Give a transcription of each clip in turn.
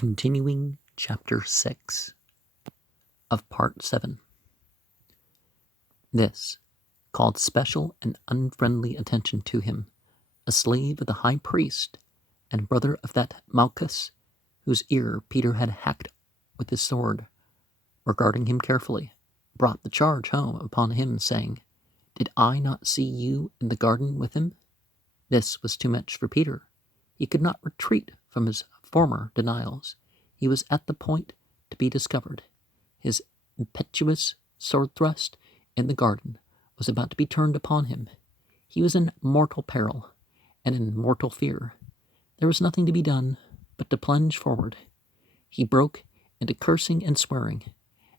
Continuing Chapter 6 of Part 7. This called special and unfriendly attention to him, a slave of the high priest and brother of that Malchus, whose ear Peter had hacked with his sword. Regarding him carefully, brought the charge home upon him, saying, "Did I not see you in the garden with him?" This was too much for Peter. He could not retreat from his former denials. He was at the point to be discovered. His impetuous sword thrust in the garden was about to be turned upon him. He was in mortal peril and in mortal fear. There was nothing to be done but to plunge forward. He broke into cursing and swearing,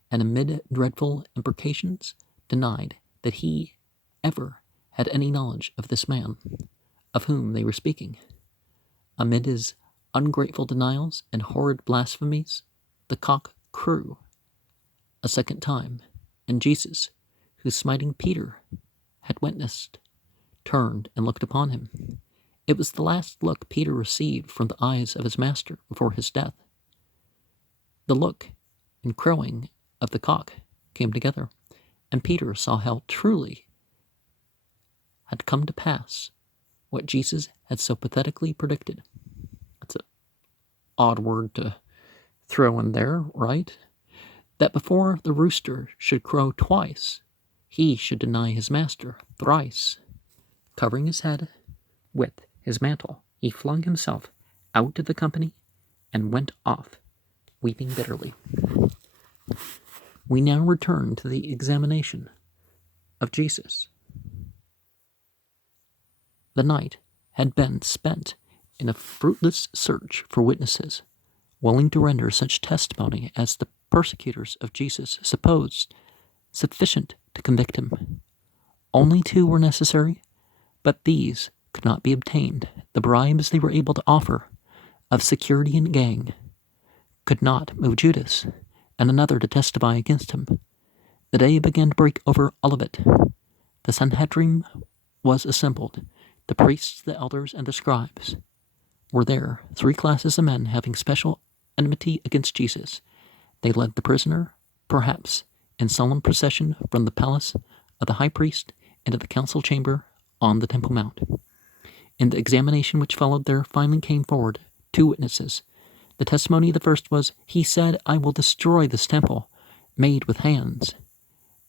and amid dreadful imprecations denied that he ever had any knowledge of this man, of whom they were speaking. Amid his ungrateful denials and horrid blasphemies, the cock crew a second time, and Jesus, who smiting Peter had witnessed, turned and looked upon him. It was the last look Peter received from the eyes of his master before his death. The look and crowing of the cock came together, and Peter saw how truly had come to pass what Jesus had so pathetically predicted. That's an odd word to throw in there, right? That before the rooster should crow twice, he should deny his master thrice. Covering his head with his mantle, he flung himself out of the company and went off, weeping bitterly. We now return to the examination of Jesus. The night had been spent in a fruitless search for witnesses, willing to render such testimony as the persecutors of Jesus supposed sufficient to convict him. Only 2 were necessary, but these could not be obtained. The bribes they were able to offer of security and gang could not move Judas and another to testify against him. The day began to break over Olivet. The Sanhedrin was assembled. The priests, the elders, and the scribes were there, 3 classes of men having special enmity against Jesus. They led the prisoner, perhaps, in solemn procession from the palace of the high priest into the council chamber on the Temple Mount. In the examination which followed, there finally came forward 2 witnesses. The testimony of the first was, "He said, I will destroy this temple made with hands,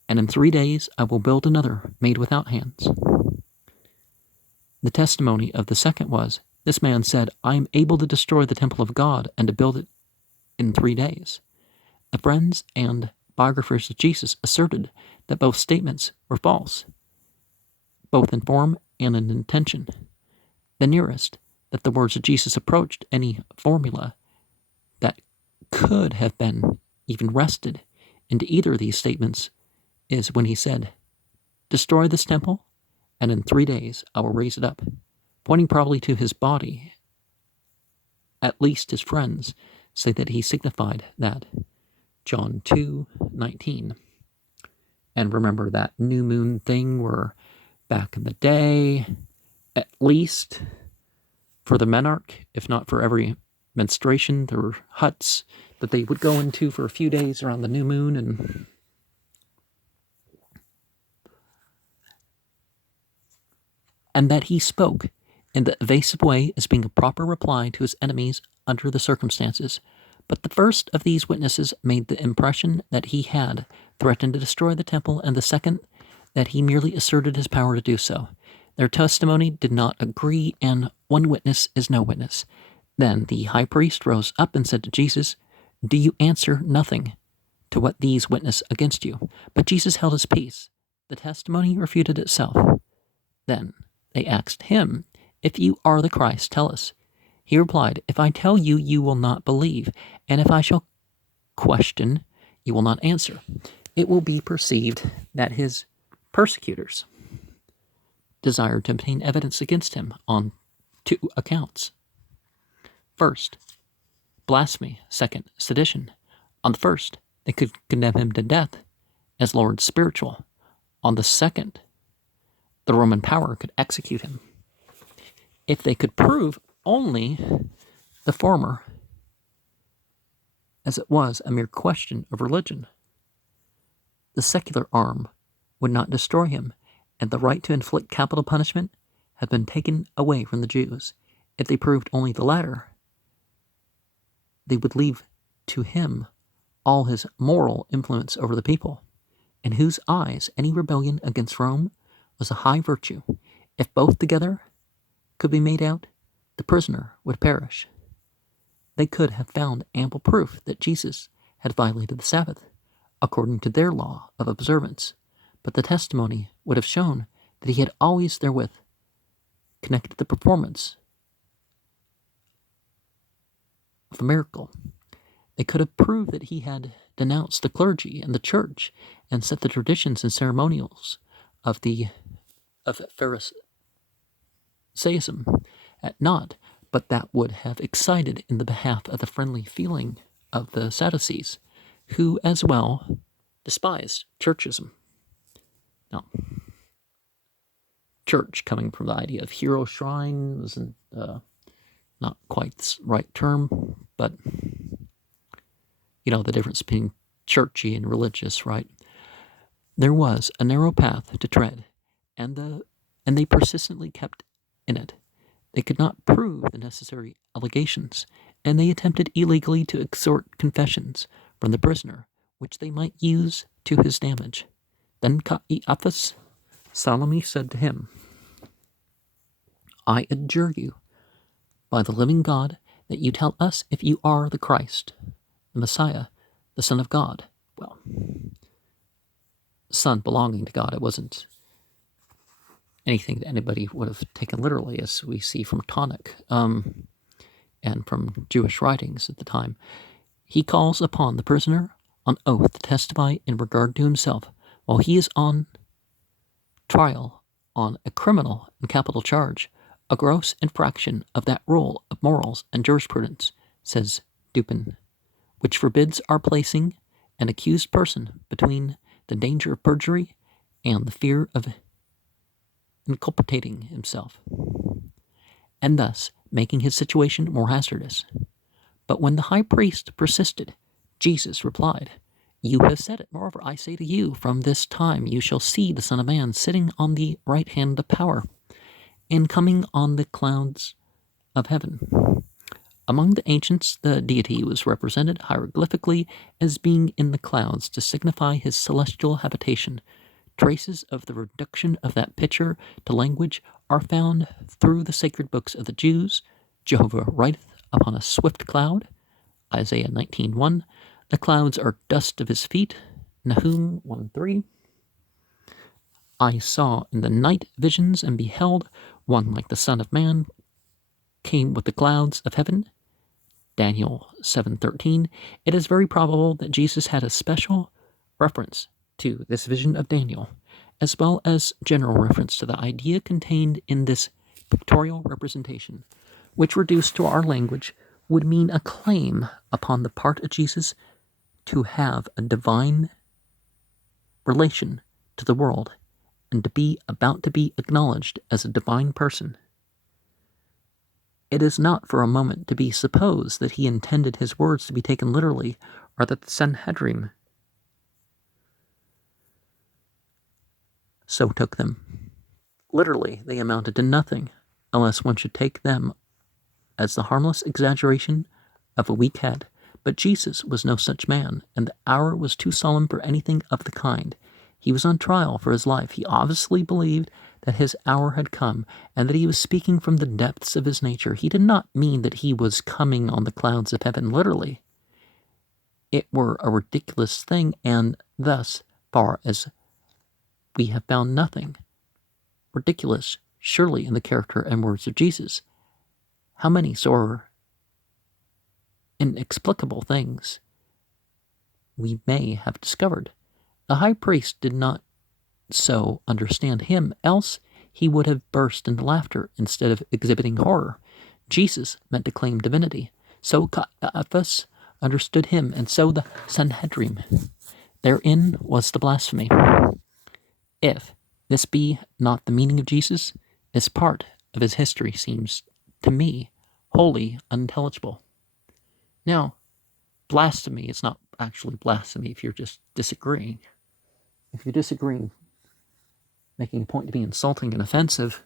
and in 3 days I will build another made without hands." The testimony of the second was, "This man said, I am able to destroy the temple of God and to build it in 3 days." The friends and biographers of Jesus asserted that both statements were false, both in form and in intention. The nearest that the words of Jesus approached any formula that could have been even wrested into either of these statements is when he said, "Destroy this temple, and in 3 days I will raise it up," pointing probably to his body. At least his friends say that he signified that. John 2:19. And remember that new moon thing where back in the day, at least for the menarche, if not for every menstruation, there were huts that they would go into for a few days around the new moon, and that he spoke in the evasive way as being a proper reply to his enemies under the circumstances. But the first of these witnesses made the impression that he had threatened to destroy the temple, and the second that he merely asserted his power to do so. Their testimony did not agree, and one witness is no witness. Then the high priest rose up and said to Jesus, "Do you answer nothing to what these witness against you?" But Jesus held his peace. The testimony refuted itself. Then they asked him, "If you are the Christ, tell us." He replied, "If I tell you, you will not believe, and if I shall question, you will not answer." It will be perceived that his persecutors desired to obtain evidence against him on 2 accounts. First, blasphemy. Second, sedition. On the first, they could condemn him to death as Lord spiritual. On the second, the Roman power could execute him. If they could prove only the former, as it was a mere question of religion. The secular arm would not destroy him, and the right to inflict capital punishment had been taken away from the Jews. If they proved only the latter, they would leave to him all his moral influence over the people, in whose eyes any rebellion against Rome was a high virtue. If both together could be made out, the prisoner would perish. They could have found ample proof that Jesus had violated the Sabbath, according to their law of observance, but the testimony would have shown that he had always therewith connected the performance of a miracle. They could have proved that he had denounced the clergy and the church and set the traditions and ceremonials of Pharisaism at naught, but that would have excited in the behalf of the friendly feeling of the Sadducees, who as well despised churchism. Now, church, coming from the idea of hero shrine, wasn't not quite the right term, but the difference between churchy and religious, right? There was a narrow path to tread, and they persistently kept in it. They could not prove the necessary allegations, and they attempted illegally to extort confessions from the prisoner, which they might use to his damage. Then Caiaphas solemnly said to him, "I adjure you, by the living God, that you tell us if you are the Christ, the Messiah, the Son of God." Well, son belonging to God, it wasn't anything that anybody would have taken literally, as we see from Tonic and from Jewish writings at the time. He calls upon the prisoner on oath to testify in regard to himself while he is on trial on a criminal and capital charge, a gross infraction of that rule of morals and jurisprudence, says Dupin, which forbids our placing an accused person between the danger of perjury and the fear of inculpating himself, and thus making his situation more hazardous. But when the high priest persisted, Jesus replied, "You have said it. Moreover, I say to you, from this time you shall see the Son of Man sitting on the right hand of power, and coming on the clouds of heaven." Among the ancients, the deity was represented hieroglyphically as being in the clouds to signify his celestial habitation. Traces of the reduction of that picture to language are found through the sacred books of the Jews. Jehovah rideth upon a swift cloud, Isaiah 19:1. The clouds are dust of his feet, Nahum 1:3. I saw in the night visions and beheld one like the Son of Man came with the clouds of heaven, Daniel 7:13. It is very probable that Jesus had a special reference to this vision of Daniel, as well as general reference to the idea contained in this pictorial representation, which reduced to our language would mean a claim upon the part of Jesus to have a divine relation to the world and to be about to be acknowledged as a divine person. It is not for a moment to be supposed that he intended his words to be taken literally, or that the Sanhedrin so took them. Literally, they amounted to nothing, unless one should take them as the harmless exaggeration of a weak head. But Jesus was no such man, and the hour was too solemn for anything of the kind. He was on trial for his life. He obviously believed that his hour had come, and that he was speaking from the depths of his nature. He did not mean that he was coming on the clouds of heaven literally. It were a ridiculous thing, and thus far as we have found nothing ridiculous, surely, in the character and words of Jesus. How many so inexplicable things we may have discovered. The high priest did not so understand him, else he would have burst into laughter instead of exhibiting horror. Jesus meant to claim divinity. So Caiaphas understood him, and so the Sanhedrin. Therein was the blasphemy. If this be not the meaning of Jesus, this part of his history seems to me wholly unintelligible. Now, blasphemy is not actually blasphemy if you're just disagreeing. If you're disagreeing, making a point to be insulting and offensive,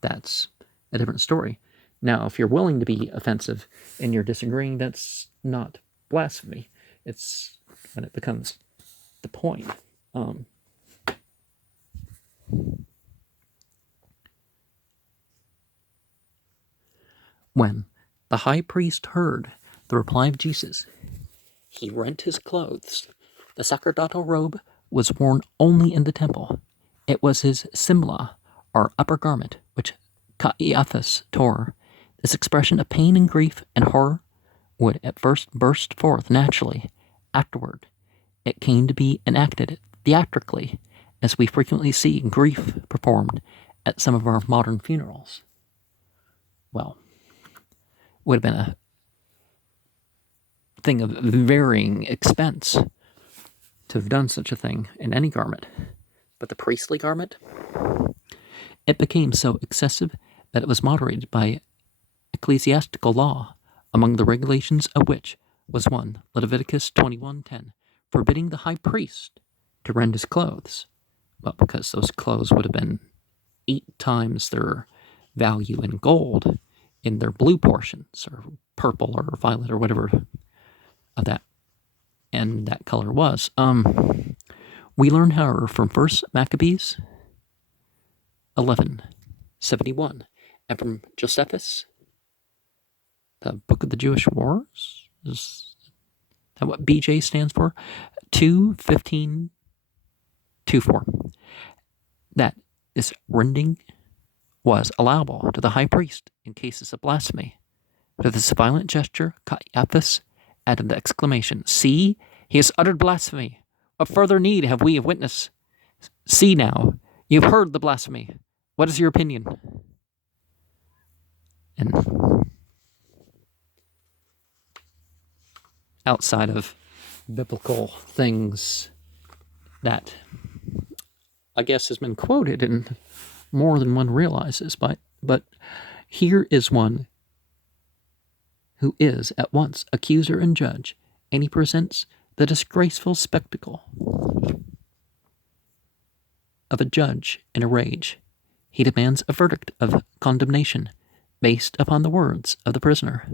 that's a different story. Now, if you're willing to be offensive and you're disagreeing, that's not blasphemy. It's when it becomes the point. When the high priest heard the reply of Jesus, he rent his clothes. The sacerdotal robe was worn only in the temple. It was his simla, or upper garment, which Caiaphas tore. This expression of pain and grief and horror would at first burst forth naturally. Afterward, it came to be enacted theatrically, as we frequently see grief performed at some of our modern funerals. Well, it would have been a thing of varying expense to have done such a thing in any garment. But the priestly garment, it became so excessive that it was moderated by ecclesiastical law, among the regulations of which was one, Leviticus 21:10, forbidding the high priest to rend his clothes. Well, because those clothes would have been 8 times their value in gold in their blue portions, or purple or violet or whatever of that and that color was. We learn, however, from 1 Maccabees 11:71, and from Josephus, the Book of the Jewish Wars, is that what BJ stands for? 2:15-24, that this rending was allowable to the high priest in cases of blasphemy. To this violent gesture, Caiaphas added the exclamation, "See, he has uttered blasphemy. What further need have we of witness? See now, you have heard the blasphemy. What is your opinion?" And outside of biblical things that I guess has been quoted and more than one realizes, but here is one who is at once accuser and judge, and he presents the disgraceful spectacle of a judge in a rage. He demands a verdict of condemnation based upon the words of the prisoner.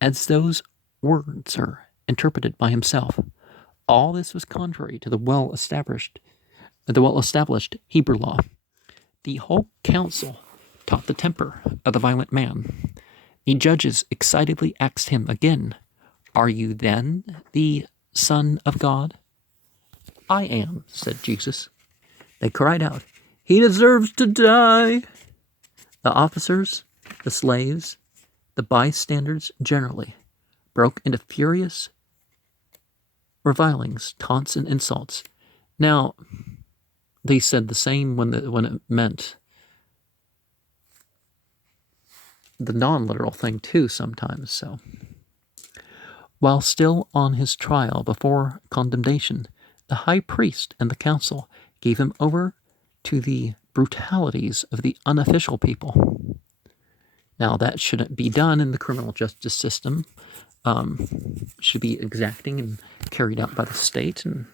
As those words are interpreted by himself, all this was contrary to the well-established Hebrew law. The whole council taught the temper of the violent man. The judges excitedly asked him again, "Are you then the Son of God?" "I am," said Jesus. They cried out, "He deserves to die." The officers, the slaves, the bystanders generally broke into furious revilings, taunts, and insults. Now, they said the same when it meant the non-literal thing too sometimes. So, while still on his trial before condemnation, the high priest and the council gave him over to the brutalities of the unofficial people. Now, that shouldn't be done in the criminal justice system. Should be exacting and carried out by the state and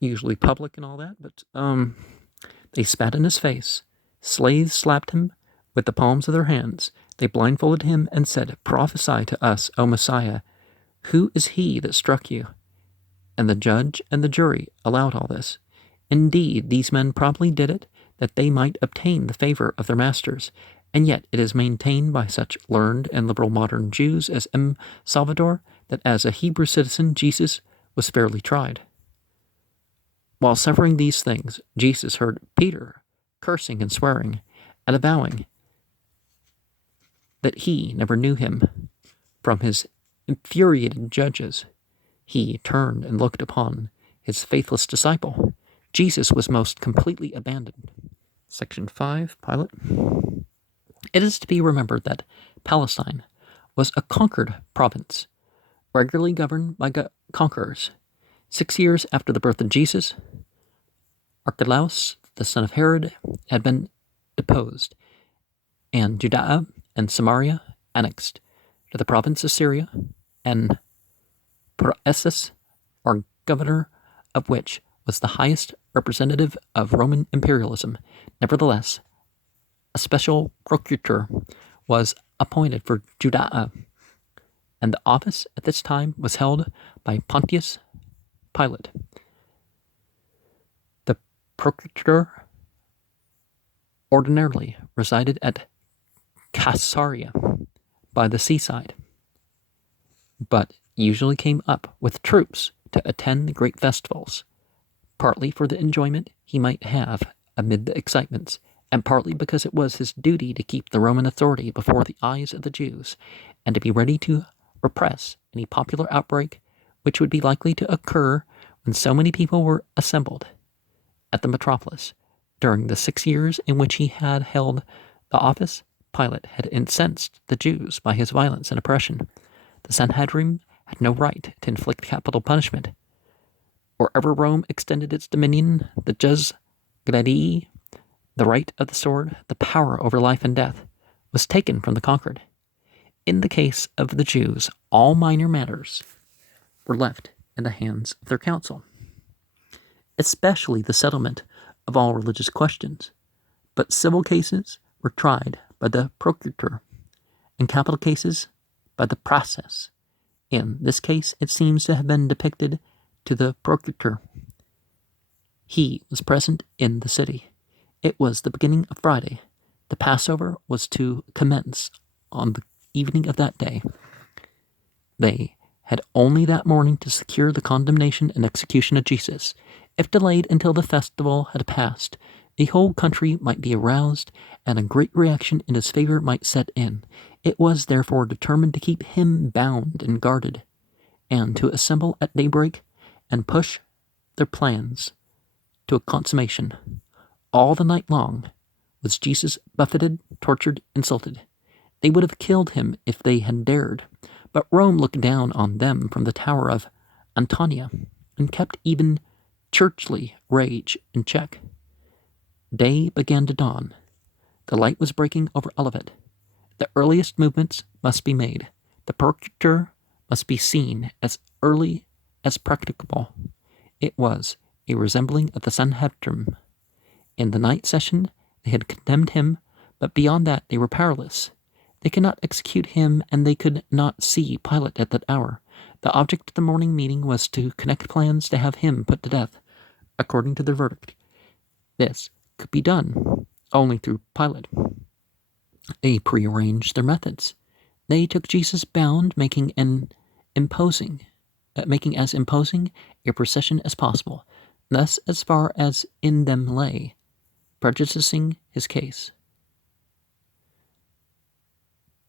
usually public and all that. But they spat in his face. Slaves slapped him with the palms of their hands. They blindfolded him and said, "Prophesy to us, O Messiah. Who is he that struck you?" And the judge and the jury allowed all this. Indeed, these men probably did it that they might obtain the favor of their masters, and yet it is maintained by such learned and liberal modern Jews as M. Salvador that as a Hebrew citizen Jesus was fairly tried. While suffering these things, Jesus heard Peter cursing and swearing, and avowing that he never knew him. From his infuriated judges, he turned and looked upon his faithless disciple. Jesus was most completely abandoned. Section 5, Pilate. It is to be remembered that Palestine was a conquered province, regularly governed by conquerors. 6 years after the birth of Jesus, Archelaus, the son of Herod, had been deposed, and Judea and Samaria annexed to the province of Syria, and Praeses, or governor of which was the highest representative of Roman imperialism. Nevertheless, a special procurator was appointed for Judea, and the office at this time was held by Pontius Pilate. The procurator ordinarily resided at Caesarea by the seaside, but usually came up with troops to attend the great festivals, partly for the enjoyment he might have amid the excitements, and partly because it was his duty to keep the Roman authority before the eyes of the Jews, and to be ready to repress any popular outbreak which would be likely to occur when so many people were assembled at the metropolis. During the 6 years in which he had held the office, Pilate had incensed the Jews by his violence and oppression. The Sanhedrim had no right to inflict capital punishment. Wherever Rome extended its dominion, the jus gladii, the right of the sword, the power over life and death, was taken from the conquered. In the case of the Jews, all minor matters were left in the hands of their council, especially the settlement of all religious questions. But civil cases were tried by the procurator, and capital cases by the praeses. In this case, it seems to have been depicted to the procurator. He was present in the city. It was the beginning of Friday. The Passover was to commence on the evening of that day. They had only that morning to secure the condemnation and execution of Jesus. If delayed until the festival had passed, the whole country might be aroused, and a great reaction in his favor might set in. It was therefore determined to keep him bound and guarded, and to assemble at daybreak and push their plans to a consummation. All the night long was Jesus buffeted, tortured, insulted. They would have killed him if they had dared, but Rome looked down on them from the tower of Antonia and kept even churchly rage in check. Day began to dawn. The light was breaking over Olivet. The earliest movements must be made. The procurator must be seen as early as practicable. It was a resembling of the Sanhedrim. In the night session, they had condemned him, but beyond that they were powerless. They could not execute him, and they could not see Pilate at that hour. The object of the morning meeting was to connect plans to have him put to death, according to their verdict. This could be done only through Pilate. They prearranged their methods. They took Jesus bound, making as imposing a procession as possible, thus as far as in them lay, prejudicing his case.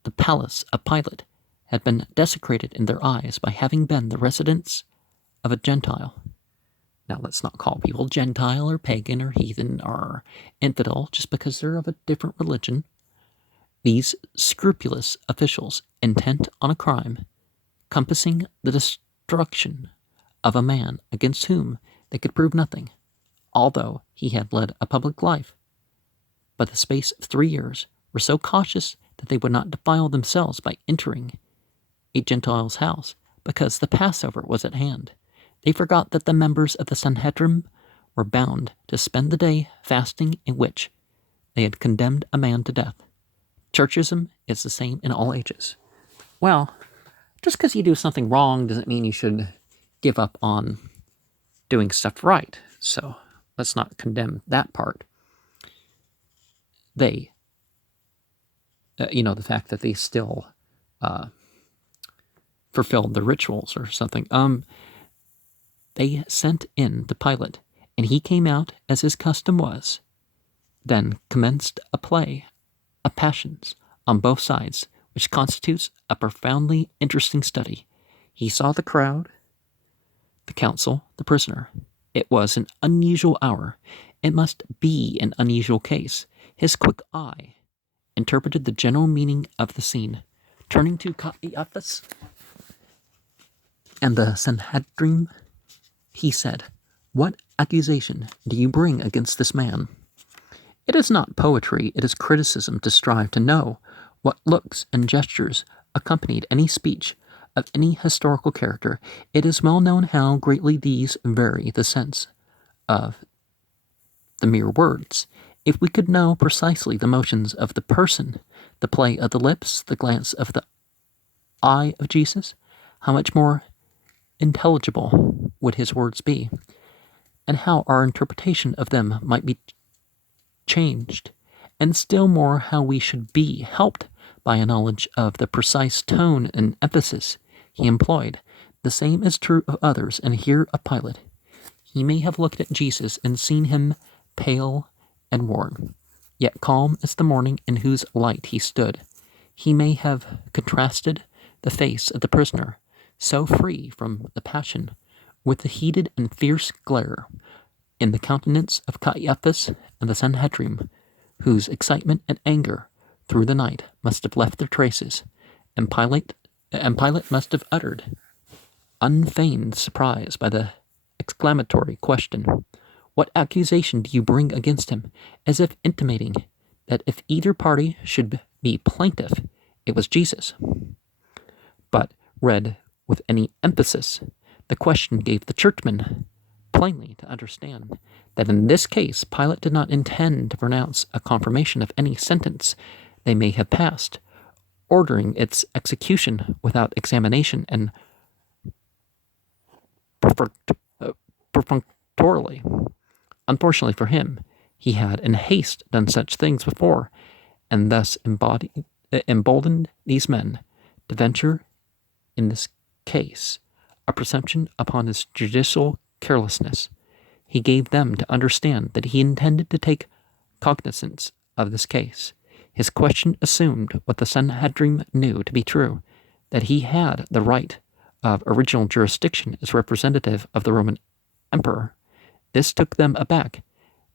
The palace of Pilate had been desecrated in their eyes by having been the residence of a Gentile. Now, let's not call people Gentile or pagan or heathen or infidel just because they're of a different religion. These scrupulous officials, intent on a crime, compassing the destruction of a man against whom they could prove nothing, although he had led a public life, by the space of 3 years, were so cautious that they would not defile themselves by entering a Gentile's house, because the Passover was at hand. They forgot that the members of the Sanhedrim were bound to spend the day fasting in which they had condemned a man to death. Churchism is the same in all ages. Well, just because you do something wrong doesn't mean you should give up on doing stuff right. So let's not condemn that part. They, the fact that they still fulfilled the rituals or something. They sent in to Pilate, and he came out as his custom was. Then commenced a play of passions on both sides, which constitutes a profoundly interesting study. He saw the crowd, the council, the prisoner. It was an unusual hour. It must be an unusual case. His quick eye interpreted the general meaning of the scene. Turning to Caiaphas and the Sanhedrim, he said, "What accusation do you bring against this man?" It is not poetry, it is criticism to strive to know what looks and gestures accompanied any speech of any historical character, it is well known how greatly these vary the sense of the mere words. If we could know precisely the motions of the person, the play of the lips, the glance of the eye of Jesus, how much more intelligible would his words be, and how our interpretation of them might be changed, and still more how we should be helped by a knowledge of the precise tone and emphasis he employed. The same is true of others, and here of Pilate. He may have looked at Jesus and seen him pale and worn, yet calm as the morning in whose light he stood. He may have contrasted the face of the prisoner, so free from the passion, with the heated and fierce glare in the countenance of Caiaphas and the Sanhedrim, whose excitement and anger through the night must have left their traces, and Pilate must have uttered unfeigned surprise by the exclamatory question, "What accusation do you bring against him?" as if intimating that if either party should be plaintiff, it was Jesus. But read with any emphasis, the question gave the churchmen plainly to understand that in this case Pilate did not intend to pronounce a confirmation of any sentence they may have passed, ordering its execution without examination and perfunctorily. Unfortunately for him, he had in haste done such things before, and thus emboldened these men to venture in this case a presumption upon his judicial carelessness. He gave them to understand that he intended to take cognizance of this case. His question assumed what the Sanhedrim knew to be true, that he had the right of original jurisdiction as representative of the Roman emperor. This took them aback.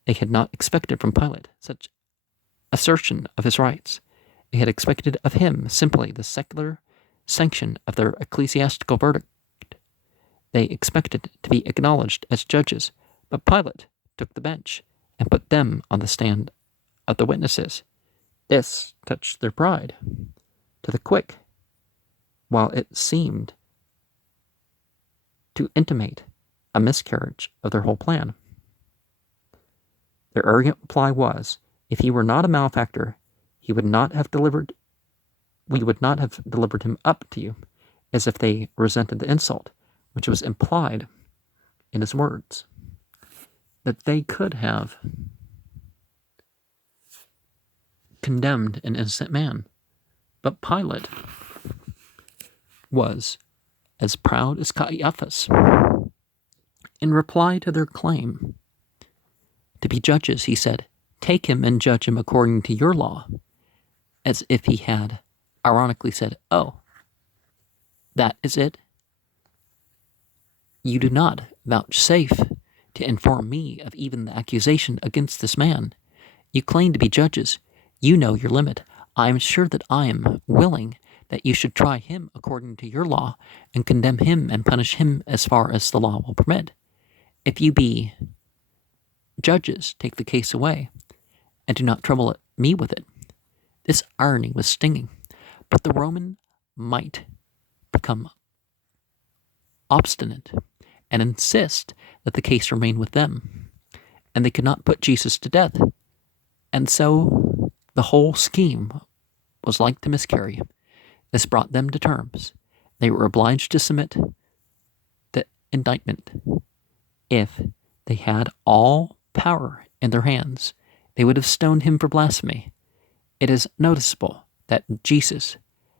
They had not expected from Pilate such assertion of his rights. They had expected of him simply the secular sanction of their ecclesiastical verdict. They expected to be acknowledged as judges, but Pilate took the bench and put them on the stand of the witnesses. This touched their pride to the quick, while it seemed to intimate a miscarriage of their whole plan. Their arrogant reply was, if he were not a malefactor, we would not have delivered him up to you, as if they resented the insult, which was implied in his words, that they could have condemned an innocent man. But Pilate was as proud as Caiaphas. In reply to their claim to be judges, he said, "Take him and judge him according to your law," as if he had ironically said, "Oh, that is it? You do not vouchsafe to inform me of even the accusation against this man. You claim to be judges. You know your limit. I am sure that I am willing that you should try him according to your law and condemn him and punish him as far as the law will permit. If you be judges, take the case away and do not trouble me with it." This irony was stinging, but the Roman might become obstinate and insist that the case remain with them, and they could not put Jesus to death, and so the whole scheme was like to miscarry. This brought them to terms. They were obliged to submit the indictment. If they had all power in their hands, they would have stoned him for blasphemy. It is noticeable that Jesus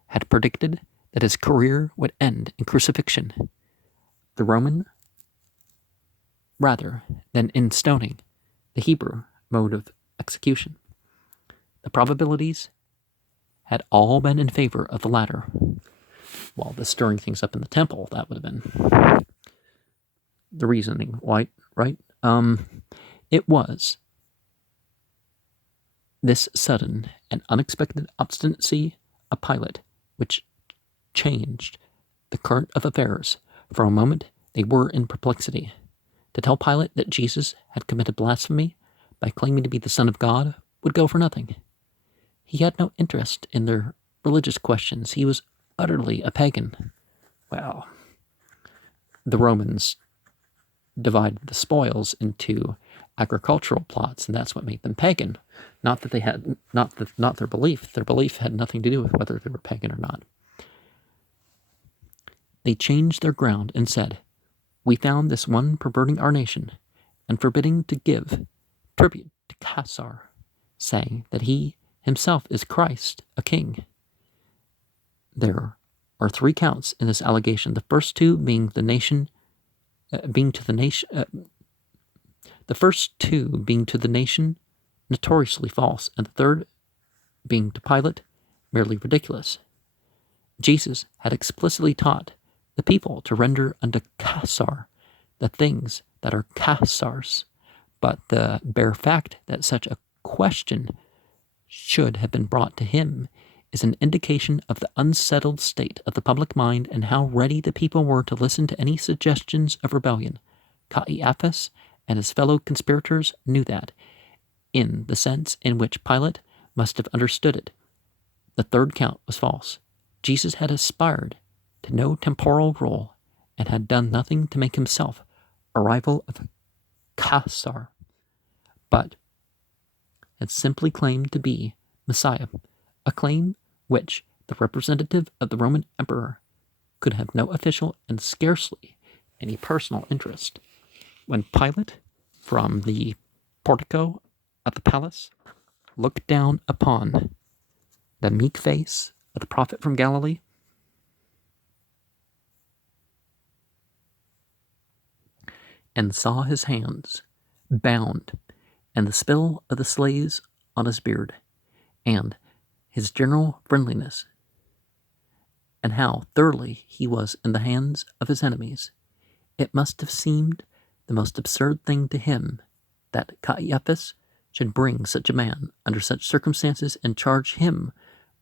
had predicted that his career would end in crucifixion. The Roman, rather than in stoning, the Hebrew mode of execution. The probabilities had all been in favor of the latter. While the stirring things up in the temple, that would have been the reasoning, right? It was this sudden and unexpected obstinacy of Pilate which changed the current of affairs. For a moment they were in perplexity. To tell Pilate that Jesus had committed blasphemy by claiming to be the Son of God would go for nothing. He had no interest in their religious questions. He was utterly a pagan. Well, the Romans divided the spoils into agricultural plots, and that's what made them pagan. Not that they had not their belief. Their belief had nothing to do with whether they were pagan or not. They changed their ground and said, "We found this one perverting our nation and forbidding to give tribute to Caesar, saying that he himself is Christ, a king." There are three counts in this allegation. The first two being the first two being to the nation notoriously false, and the third being to Pilate merely ridiculous. Jesus had explicitly taught the people to render unto Caesar the things that are Caesar's, but the bare fact that such a question should have been brought to him is an indication of the unsettled state of the public mind and how ready the people were to listen to any suggestions of rebellion. Caiaphas and his fellow conspirators knew that, in the sense in which Pilate must have understood it, the third count was false. Jesus had aspired to no temporal rule and had done nothing to make himself a rival of Caesar, but had simply claimed to be Messiah, a claim which the representative of the Roman emperor could have no official and scarcely any personal interest. When Pilate, from the portico of the palace, looked down upon the meek face of the prophet from Galilee, and saw his hands bound, and the spittle of the slaves on his beard, and his general friendliness, and how thoroughly he was in the hands of his enemies, it must have seemed the most absurd thing to him that Caiaphas should bring such a man under such circumstances and charge him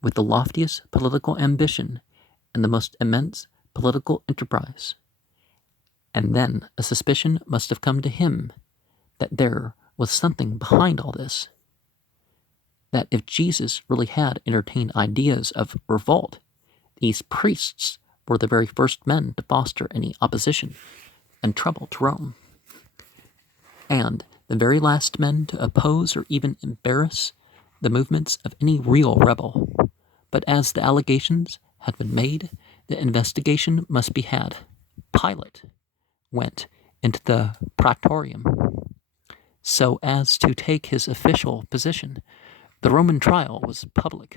with the loftiest political ambition and the most immense political enterprise. And then a suspicion must have come to him that there was something behind all this, that if Jesus really had entertained ideas of revolt, these priests were the very first men to foster any opposition and trouble to Rome, and the very last men to oppose or even embarrass the movements of any real rebel. But as the allegations had been made, the investigation must be had. Pilate went into the praetorium so as to take his official position. The Roman trial was public.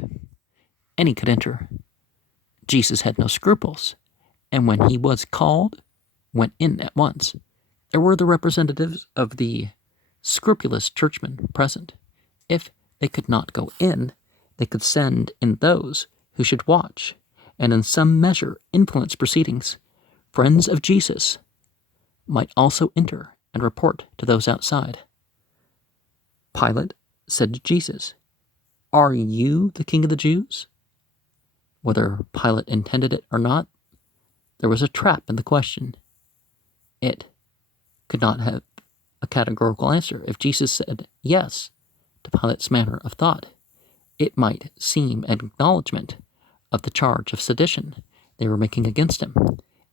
Any could enter. Jesus had no scruples, and when he was called, went in at once. There were the representatives of the scrupulous churchmen present. If they could not go in, they could send in those who should watch, and in some measure influence proceedings. Friends of Jesus might also enter and report to those outside. Pilate said to Jesus, "Are you the king of the Jews?" Whether Pilate intended it or not, there was a trap in the question. It could not have a categorical answer. If Jesus said yes to Pilate's manner of thought, it might seem an acknowledgement of the charge of sedition they were making against him.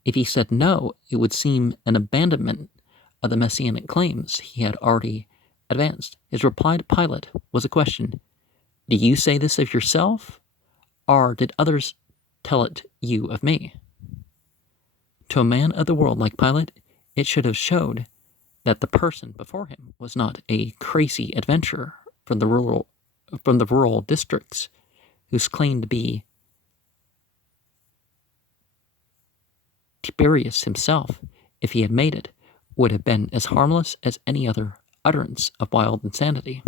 If he said no, it would seem an abandonment of the messianic claims he had already advanced. His reply to Pilate was a question: "Do you say this of yourself, or did others tell it you of me?" To a man of the world like Pilate, it should have showed that the person before him was not a crazy adventurer from the rural districts whose claim to be Tiberius himself, if he had made it, would have been as harmless as any other utterance of wild insanity.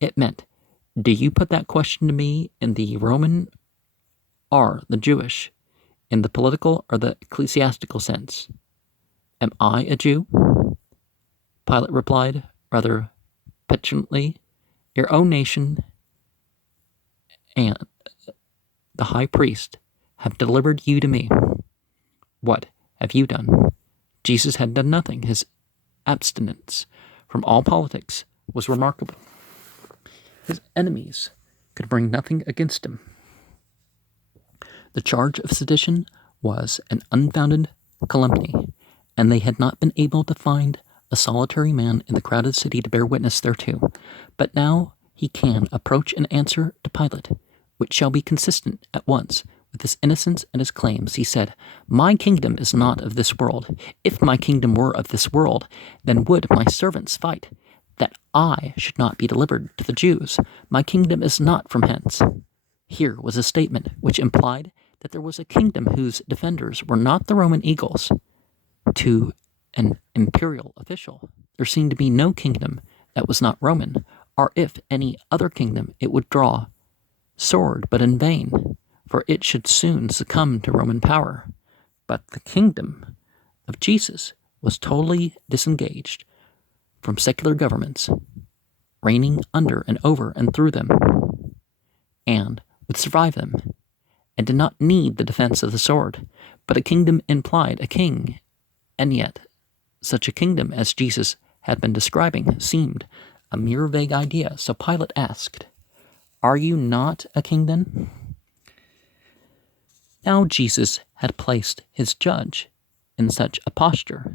It meant, "Do you put that question to me in the Roman or the Jewish, in the political or the ecclesiastical sense? Am I a Jew?" Pilate replied, rather petulantly, "Your own nation and the high priest have delivered you to me. What have you done?" Jesus had done nothing. His abstinence from all politics was remarkable. His enemies could bring nothing against him. The charge of sedition was an unfounded calumny, and they had not been able to find a solitary man in the crowded city to bear witness thereto. But now he can approach and answer to Pilate, which shall be consistent at once with his innocence and his claims. He said, "My kingdom is not of this world. If my kingdom were of this world, then would my servants fight, that I should not be delivered to the Jews. My kingdom is not from hence." Here was a statement which implied that there was a kingdom whose defenders were not the Roman eagles. To an imperial official, there seemed to be no kingdom that was not Roman, or if any other kingdom it would draw sword, but in vain, for it should soon succumb to Roman power. But the kingdom of Jesus was totally disengaged from secular governments, reigning under and over and through them, and would survive them, and did not need the defense of the sword. But a kingdom implied a king, and yet such a kingdom as Jesus had been describing seemed a mere vague idea. So Pilate asked, "Are you not a king then?" Now Jesus had placed his judge in such a posture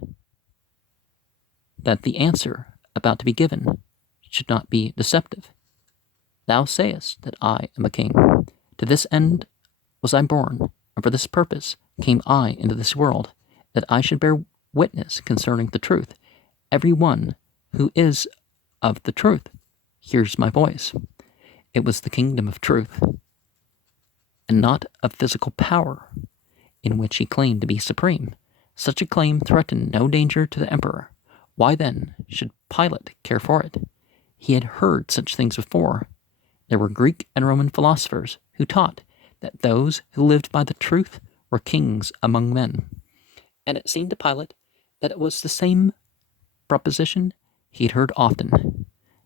that the answer about to be given should not be deceptive. "Thou sayest that I am a king. To this end was I born, and for this purpose came I into this world, that I should bear witness concerning the truth. Every one who is of the truth hears my voice." It was the kingdom of truth, and not of physical power, in which he claimed to be supreme. Such a claim threatened no danger to the emperor. Why then should Pilate care for it? He had heard such things before. There were Greek and Roman philosophers who taught that those who lived by the truth were kings among men. And it seemed to Pilate that it was the same proposition he had heard often,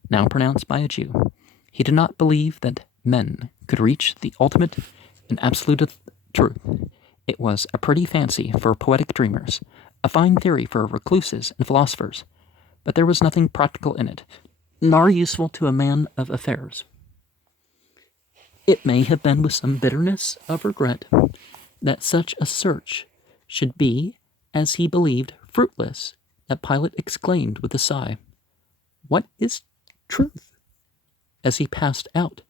now pronounced by a Jew. He did not believe that men could reach the ultimate and absolute truth. It was a pretty fancy for poetic dreamers, a fine theory for recluses and philosophers, but there was nothing practical in it, nor useful to a man of affairs. It may have been with some bitterness of regret that such a search should be, as he believed, fruitless, that Pilate exclaimed with a sigh, "What is truth?" as he passed out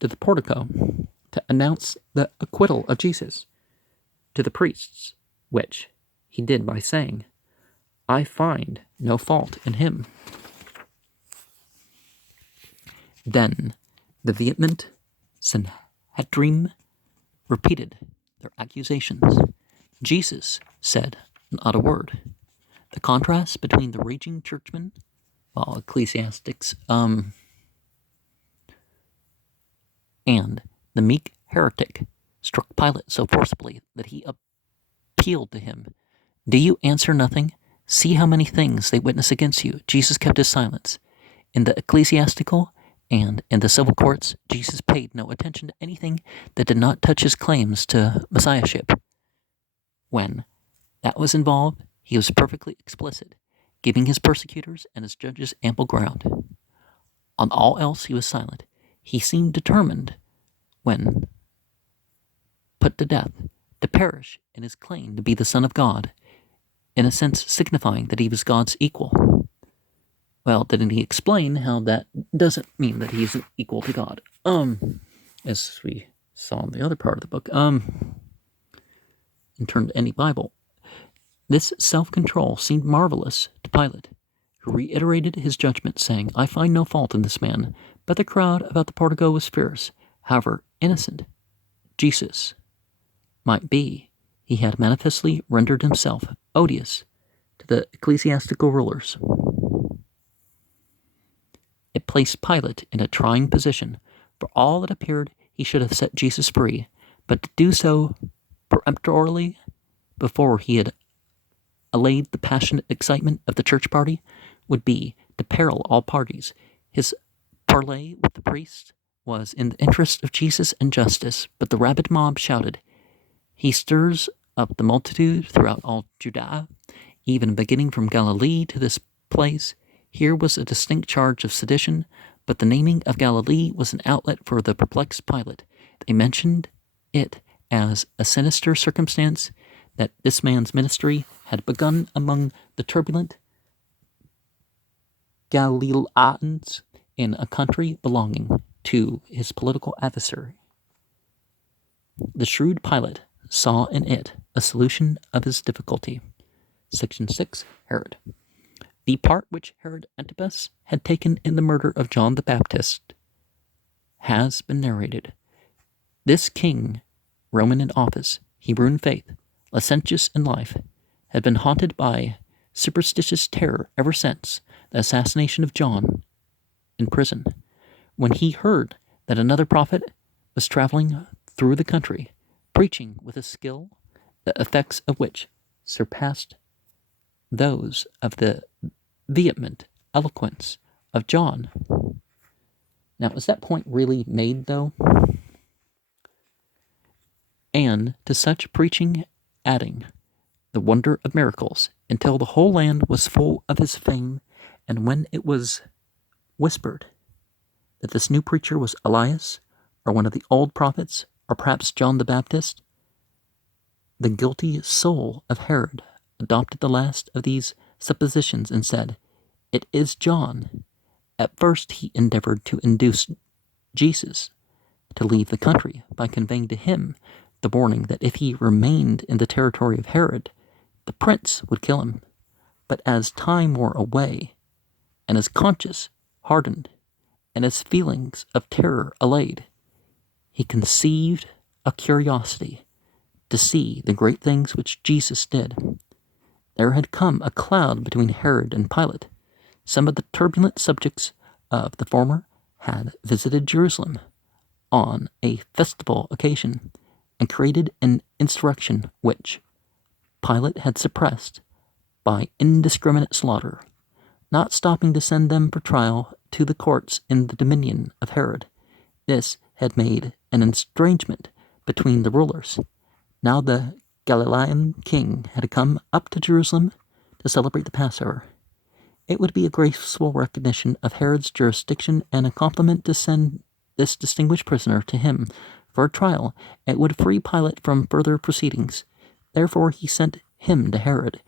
to the portico to announce the acquittal of Jesus to the priests, which he did by saying, "I find no fault in him." Then the vehement Sanhedrin repeated their accusations. Jesus said not a word. The contrast between the raging churchmen, well, ecclesiastics, and the meek heretic struck Pilate so forcibly that he appealed to him. "Do you answer nothing? See how many things they witness against you." Jesus kept his silence. In the ecclesiastical and in the civil courts, Jesus paid no attention to anything that did not touch his claims to messiahship. When that was involved, he was perfectly explicit, giving his persecutors and his judges ample ground. On all else he was silent. He seemed determined, when put to death, to perish in his claim to be the Son of God, in a sense signifying that he was God's equal. Well, didn't he explain how that doesn't mean that he's equal to God? As we saw in the other part of the book, in turn to any Bible. This self-control seemed marvelous to Pilate, who reiterated his judgment, saying, "I find no fault in this man." But the crowd about the portico was fierce. However innocent Jesus might be, he had manifestly rendered himself odious to the ecclesiastical rulers. It placed Pilate in a trying position. For all it appeared, he should have set Jesus free, but to do so peremptorily before he had allayed the passionate excitement of the church party would be to peril all parties. His parley with the priests was in the interest of Jesus and justice, but the rabid mob shouted, "He stirs up the multitude throughout all Judea, even beginning from Galilee to this place." Here was a distinct charge of sedition, but the naming of Galilee was an outlet for the perplexed Pilate. They mentioned it as a sinister circumstance that this man's ministry had begun among the turbulent Galileans in a country belonging to his political adversary. The shrewd Pilate saw in it a solution of his difficulty. Section 6. Herod. The part which Herod Antipas had taken in the murder of John the Baptist has been narrated. This king, Roman in office, Hebrew in faith, licentious in life, had been haunted by superstitious terror ever since the assassination of John in prison, when he heard that another prophet was traveling through the country, preaching with a skill the effects of which surpassed those of the vehement eloquence of John. Now, is that point really made, though? And to such preaching adding the wonder of miracles, until the whole land was full of his fame, and when it was whispered that this new preacher was Elias, or one of the old prophets, or perhaps John the Baptist, the guilty soul of Herod adopted the last of these suppositions and said, "It is John." At first he endeavored to induce Jesus to leave the country by conveying to him the warning that if he remained in the territory of Herod, the prince would kill him. But as time wore away, and his conscience hardened, and his feelings of terror allayed, he conceived a curiosity to see the great things which Jesus did. There had come a cloud between Herod and Pilate. Some of the turbulent subjects of the former had visited Jerusalem on a festival occasion and created an insurrection which Pilate had suppressed by indiscriminate slaughter, not stopping to send them for trial to the courts in the dominion of Herod. This had made an estrangement between the rulers. Now the Galilean king had come up to Jerusalem to celebrate the Passover. It would be a graceful recognition of Herod's jurisdiction and a compliment to send this distinguished prisoner to him for a trial. It would free Pilate from further proceedings. Therefore he sent him to Herod.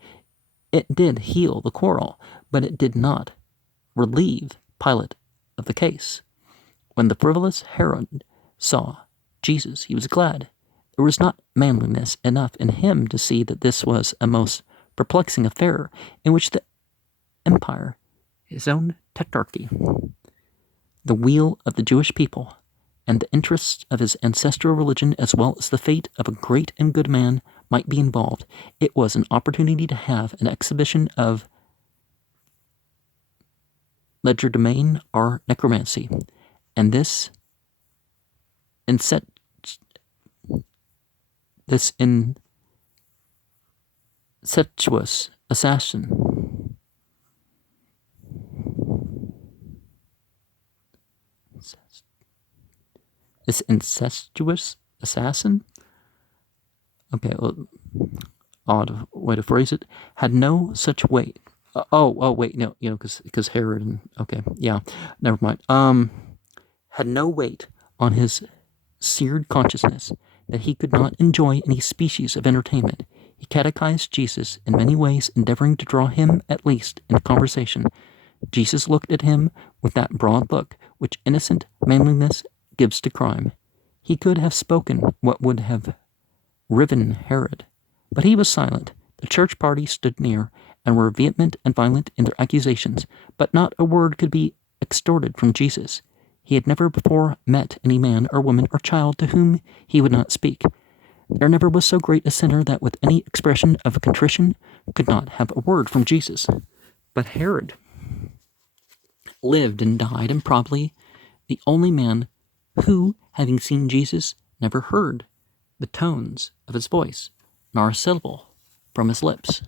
It did heal the quarrel, but it did not relieve Pilate of the case. When the frivolous Herod saw Jesus, he was glad. There was not manliness enough in him to see that this was a most perplexing affair in which the empire, his own tetrarchy, the weal of the Jewish people, and the interests of his ancestral religion, as well as the fate of a great and good man, might be involved. It was an opportunity to have an exhibition of legerdemain or necromancy, and this incestuous assassin okay, well, odd way to phrase it, had no such weight. Wait, no, because Herod and, okay, yeah, never mind. Had no weight on his seared consciousness that he could not enjoy any species of entertainment. He catechized Jesus in many ways, endeavoring to draw him, at least, into conversation. Jesus looked at him with that broad look which innocent manliness gives to crime. He could have spoken what would have riven Herod, but he was silent. The church party stood near, and were vehement and violent in their accusations, but not a word could be extorted from Jesus. He had never before met any man or woman or child to whom he would not speak. There never was so great a sinner that with any expression of contrition could not have a word from Jesus. But Herod lived and died, and probably the only man who, having seen Jesus, never heard the tones of his voice, nor a syllable from his lips.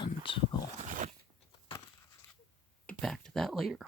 And we'll get back to that later.